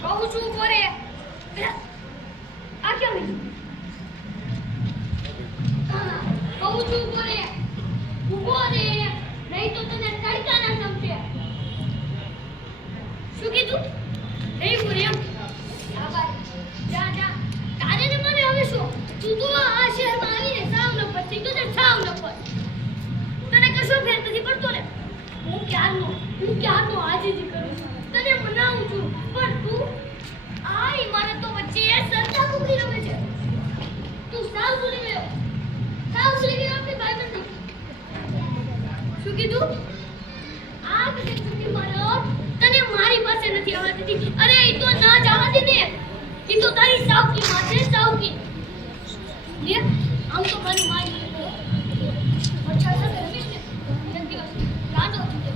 કહું છું બોરે આ કેમ કહું છું બોરે ઉભો રે નહીં તો તને તડકા ના સમજે શું કીધું નહીં બોરે એમ જા જા તારે ને મને હવે શું તું તો આ શહેરમાં આવીને સાવ ન પડતી તો સાવ ન પડ તને કશો ફેર નથી પડતો ને હું ક્યારનો આજે જ કરું છું તને મનાવું છું પણ તું આ ઇમારતો વચ્ચે સરતા કુકડી રમે છે તું સાવ ભૂલી ગયો આપણી ભાઈબંધી શું કીધું આ કદે છૂટી મારો તને મારી પાસે નથી આવવા દીધી અરે ઈ તો ના જવા દે ને ઈ તો તારી સાવકી માં છે સાવકી લે આમ તો મારી માં અચ્છા સાથે રમીશ ને એક દિવસ ગાંડો થઈ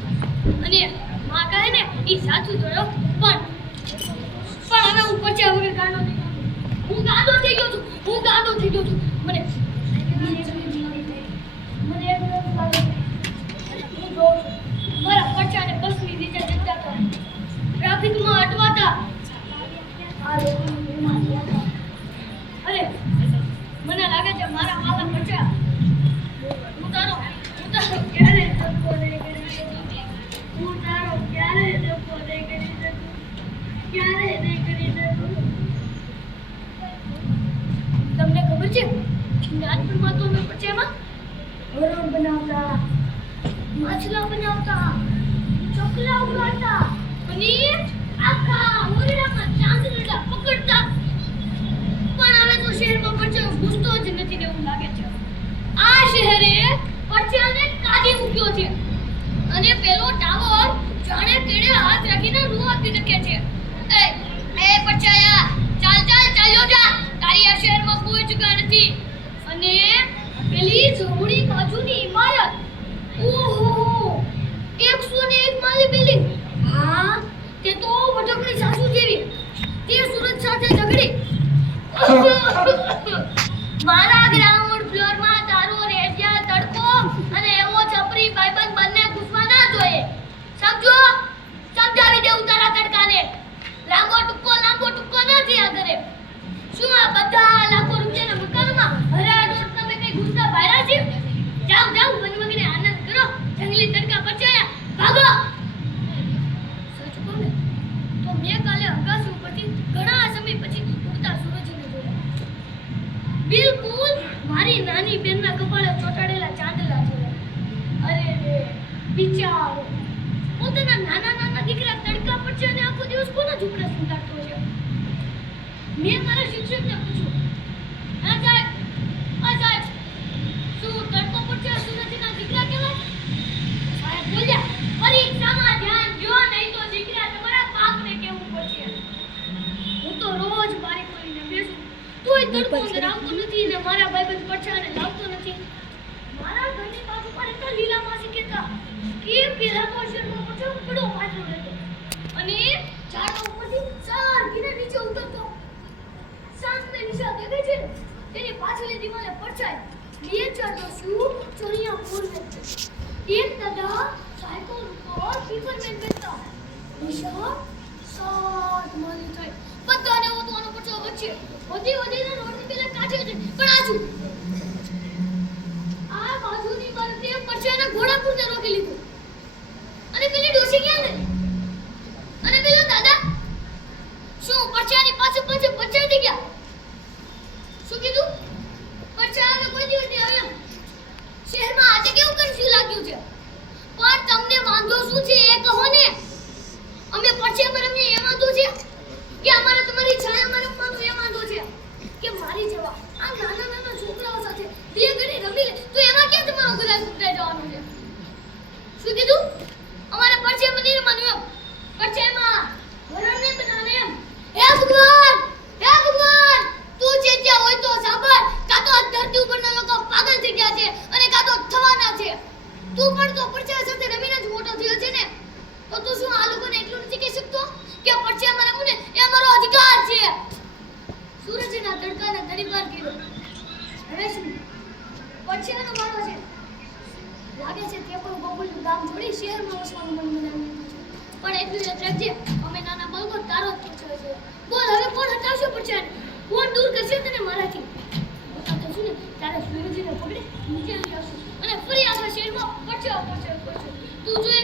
અને માં કહે ને ઈ સાચું જોયો પણ હવે હું પછી હવે ગાંડો થઈ ગયો હું ગાંડો થઈ ગયો છું મને એક દિવસ લાગે હું જોઉં મારા પચાને બસની નીચે જતા હતા ટ્રાફિકમાં અટવાતા આ લોકો અરે મને લાગે છે મારા વાલા પચા હું તારો ક્યારે ધક્કો નહીં કરી શકું તમને ખબર છે નાનપણમાં તો અમે પચામાં હરણ બનાવતા માછલા બનાવતા ચોકલા ઉગાડતા અને આખા ઓરડામાં ચાંદરડા પકડતા પણ હવે તો શહેરમાં પચાવ ઘૂસતો જ નથી ને એવું લાગે છે આ શહેરે પચાને કાઢી મૂક્યો છે અને પેલો ટાવર જાણે કેડે હાથ રાખીને રૂ આપી નાખે છે એ પચાયા ચાલ્યો જા તારી આ શહેરમાં કોઈ જગ્યા નથી અને પેલી જમણી બાજુની ઇમારત ઓહો 101 માળની બિલ્ડિંગ હા તે તો વડકડી સાસુ જેવી તે સુરત સાથે ઝઘડી મારા ગ્રાઉન્ડ ફ્લોરમાં તારો રેડિયા તડકો અને એવો છપરી ભાઈબંધ બંને ઘૂસવા ના જોઈએ સમજાવી દે ઉતારા તડકાને લાંબો ટુક્કો ના થયા કરે શું આ બધા લાખો રૂપિયાના મકાનમાં હરાડોર તમે કઈ ઘૂસતા ભાયરા છે જાઓ વનવગીને આનંદ કરો જંગલી તડકા પચાયા ભાગો સચ કહું ને તો મેં કાલે આકાશ ઉપરથી ઘણા સમય પછી ઉગતા સૂરજને જોયા બિલકુલ મારી નાની બેનના કપાળે ચોટાડેલા ચાંદલા જોયા અરે રે બિચારો પોતાના નાના દીકરા તડકા પડશે અને આખો દિવસ કોના ઝૂંપડા સુંઘાડતો છે મેં મારા શિક્ષકને પૂછ્યું હા સાહેબ શું તડકો પડશે સુરજના દીકરા કહેવાય સાહેબ બોલ્યા પરીક્ષામાં ધ્યાન દો નહીં તો દીકરા તમારા બાપને કહેવું પડશે હું તો રોજ બારી ખોલીને બેસું તોય તડકો અંદર આવતો નથી ને મારા ભાઈબંધ પડછાને લાવતો નથી મારા ઘરની બાજુ પર એટલા લીલા માસી કહેતા કે પેલા તો શેરમાં પડછો પડો પાછો રહેતો અને ઝાડો ઉપરથી સારખીને નીચે ઉતરતો સામે નિશા દેખાય છે તેની પાછળની દિવાલે પડછાય બે ચાર દોસ્યું ચોરિયા પૂરને એક દાદા સાયકલ ઉપર પીપરમેન બેઠા નિશા સાત મારી થઈ બધાને ઓતવાનો પડછો વચ્ચે વધીને રોડની પેલે કાઢે છે પણ આજુ આ બાજુની બાજુને પડછાને ઘોડા પૂરને રોકી લીધું અને પેલી ડોસી ક્યાં ગઈ અને પેલો દાદા શું પડછાની પાછળ પચાઈ ગયા શું કીધું પડછા હવે કોઈ દિવસ નહીં આવ્યો શહેરમાં આજે કેવું કરશું લાગ્યું છે પણ તમને વાંધો શું છે એ કહો ને અમે પડછામાં રમીએ એ વાંધો છે કે અમારે તમારી છાયામાં રમવાનું એ વાંધો છે કે મારી જેવા આ નાના છોકરાઓ સાથે બે ઘડી રમી લે તો એમાં ક્યાં તમારો ગરાજ ઉતરાઈ જવાનો છે શું કીધું અમારે પડછામાં નહીં રમવાનું એમ પડછામાં હરણ નહીં બનાવે એમ હે ભગવાન તું જે ત્યાં હોય તો સાંભળ કાં તો આ ધરતી ઉપરના લોકો પાગલ થઈ ગયા છે અને કાં તો થવાના છે તું પણ તો પડછા સાથે રમીને જ મોટો થયો છે ને તો તું શું આ લોકોને એટલું નથી કહી શકતો કે પડછામાં રમવું ને એ અમારો અધિકાર છે સૂરજના તડકાને તડીપાર કર્યો હવે શું પડછાનો મારો છે લાગે છે તે પણ ગોકુળનું ગામ છોડી શહેરમાં વસવાનું મન બનાવ્યું છે પણ એટલું યાદ રાખજે અમે નાના બાળકો તારો જ પૂછ્યો પડશે પડશે અને કોણ દૂર કરશે તને મારાથી આ તો શું ને તારા સુરજીને પકડી નીચે લઈ આવશું અને ફરી આખા શહેરમાં પડશે પડશે પડશે તું જોઈએ